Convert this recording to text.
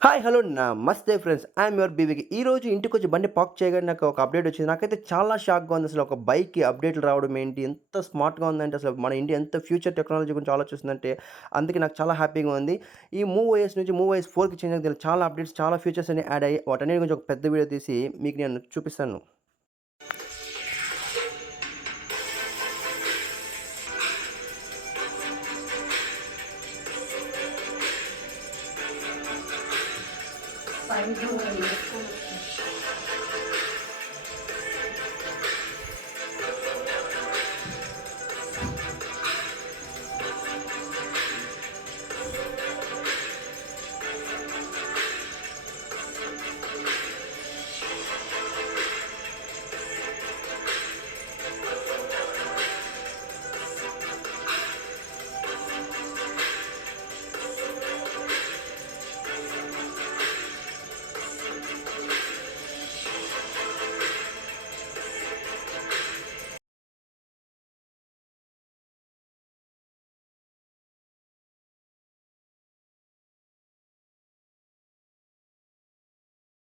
Hi! Hello! Namaste friends. I'm your బీవీకి. ఈరోజు ఇంటికొచ్చి బండి పార్క్ చేయగానే నాకు ఒక అప్డేట్ వచ్చింది. నాకైతే చాలా షాక్‌గా ఉంది. అసలు ఒక బైక్‌కి అప్డేట్‌లు రావడం ఏంటి? ఎంత స్మార్ట్‌గా ఉందంటే అసలు మన ఇండియా ఎంత ఫ్యూచర్ టెక్నాలజీ గురించి ఆలోచిస్తుందంటే అందుకే నాకు చాలా హ్యాపీగా ఉంది. ఈ మూవ్ ఓఎస్ నుంచి మూవ్ ఓఎస్ 4కి చేంజ్ అయ్యాక చాలా అప్డేట్స్, చాలా ఫీచర్స్ అన్ని యాడ్ అయ్యాయి. వాటన్నిటి గురించి ఒక పెద్ద వీడియో తీసి మీకు నేను చూపిస్తాను.